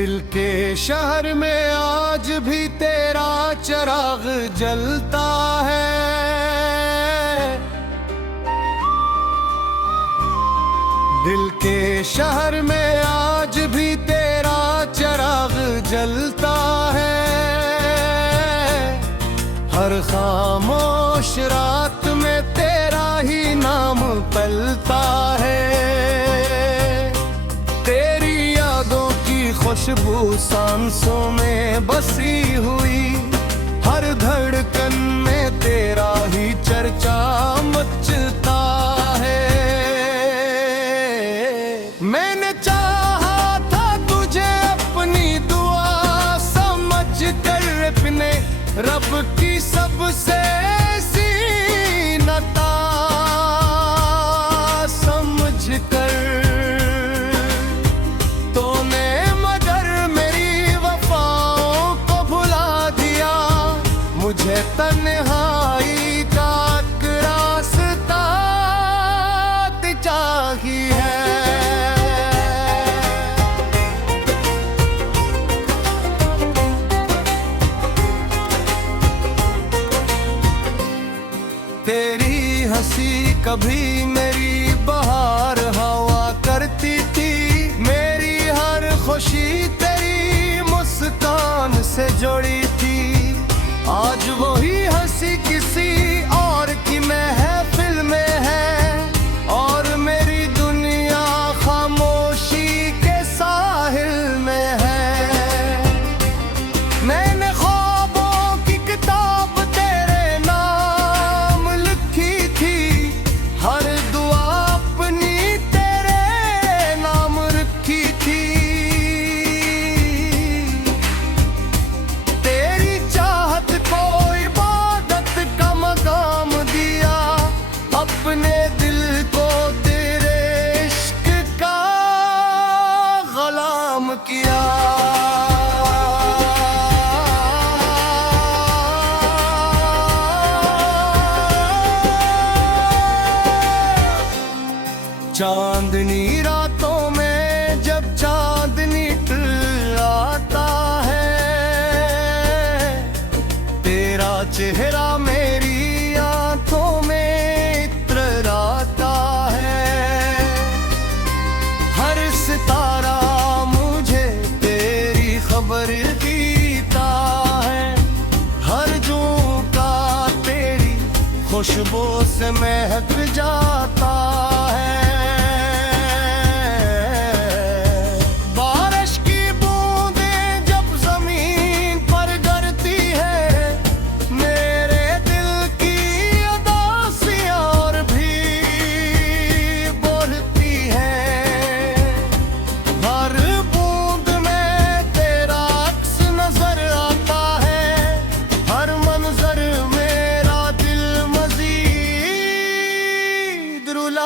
दिल के शहर में आज भी तेरा चिराग जलता है। दिल के शहर में आज भी तेरा चिराग जलता है। हर खामोश रात में तेरा ही नाम पलता है। तेरी यादों की खुशबू सांसों में बसी हुई, हर धड़कन में तेरा ही चर्चा मचता है। मैंने चाहा था तुझे अपनी दुआ समझ कर, अपने रब की सबसे सीनता समझ कर, तूने मगर मेरी वफाओं को भुला दिया। मुझे तन्हाई का रास्ता चाहिए। तेरी हंसी कभी मेरी बहार हवा करती थी। मेरी हर खुशी तेरी मुस्कान से जुड़ी थी। आज वही हंसी किसी और की महफिल में है, और मेरी दुनिया खामोशी के साहिल में है। मैंने ख्वाबों की किताब तेरे नाम लिखी थी, हर दुआ अपनी तेरे नाम रखी थी। तेरी चाहत को इबादत का मकाम दिया, अपने दिल को तेरे इश्क का गुलाम किया। चांदनी रातों में जब चांदनी आता है, तेरा चेहरा मेरी आंखों में इतराता है। हर सितारा मुझे तेरी खबर देता है, हर झोंका तेरी खुशबू से महक जाता है। बारिश की बूंदें जब जमीन पर गिरती है, मेरे दिल की उदासियां और भी बढ़ती हैं। हर बूंद में तेरा अक्स नजर आता है, हर मंजर मेरा दिल मजीद रुला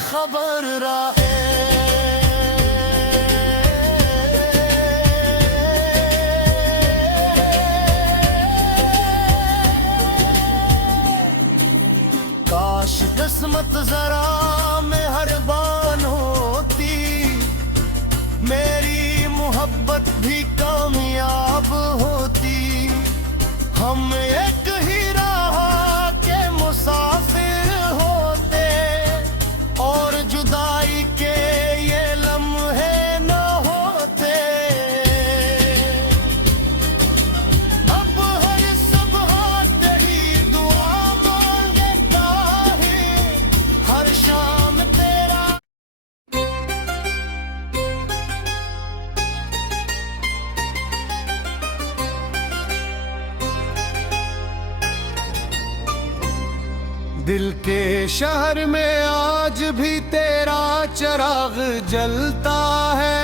खबर राहे। काश किस्मत जरा मेहरबान होती, मेरी मोहब्बत भी कामयाब होती। हम एक ही राह के मुसाफिर होते और जुदाई के ये लम्हे न होते। अब हर सुबह तेरी दुआ मांगता है, हर शाम तेरा। दिल के शहर में आज भी तेरा चिराग जलता है।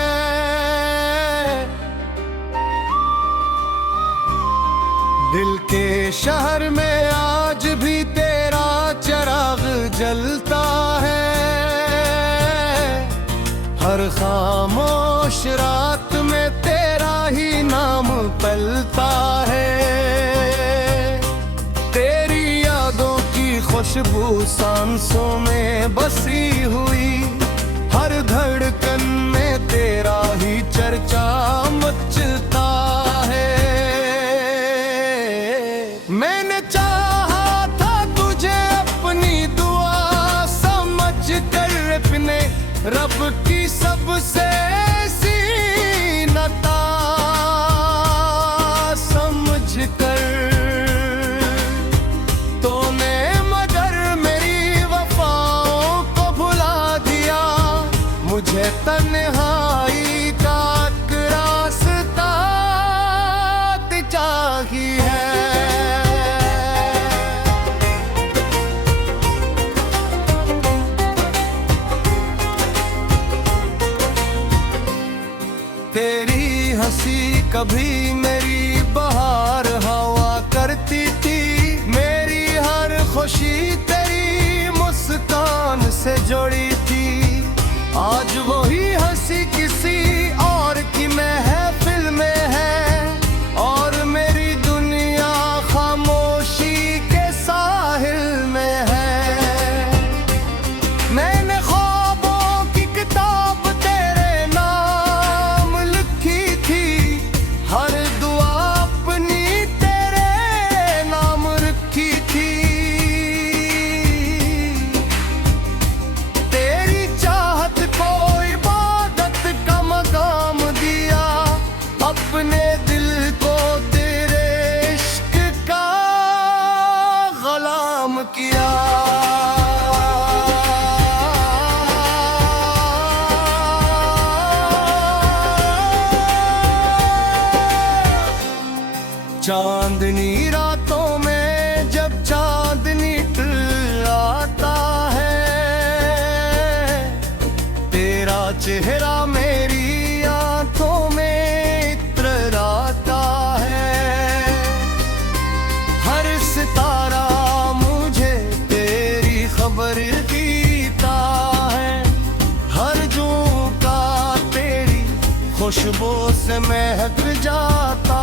दिल के शहर में आज भी तेरा चिराग जलता है। हर खामोश रात में तेरा ही नाम पलता है। खुशबू सांसों में बसी हुई, हर धड़कन में तेरा ही चर्चा मचता है। मैंने चाहा था तुझे अपनी दुआ समझ कर, अपने रब की सबसे सीनता समझ कर। मुझे तन्हाई का रास्ता चाहिए। तेरी हंसी कभी मेरी बहार हवा करती थी, मेरी हर खुशी तेरी मुस्कान से जुड़ी थी। आज वही हंसी किसी और की महफिल में है, और मेरी दुनिया खामोशी के साहिल में है। मैंने ख्वाबों की किताब तेरे नाम लिखी थी, हर दुआ अपनी तेरे नाम रखी थी। अपने दिल को तेरे इश्क का गुलाम किया। चांदनी रातों में जब चांदनी आता है, तेरा चेहरा मेरी आंखों में खुशबू से महक जाता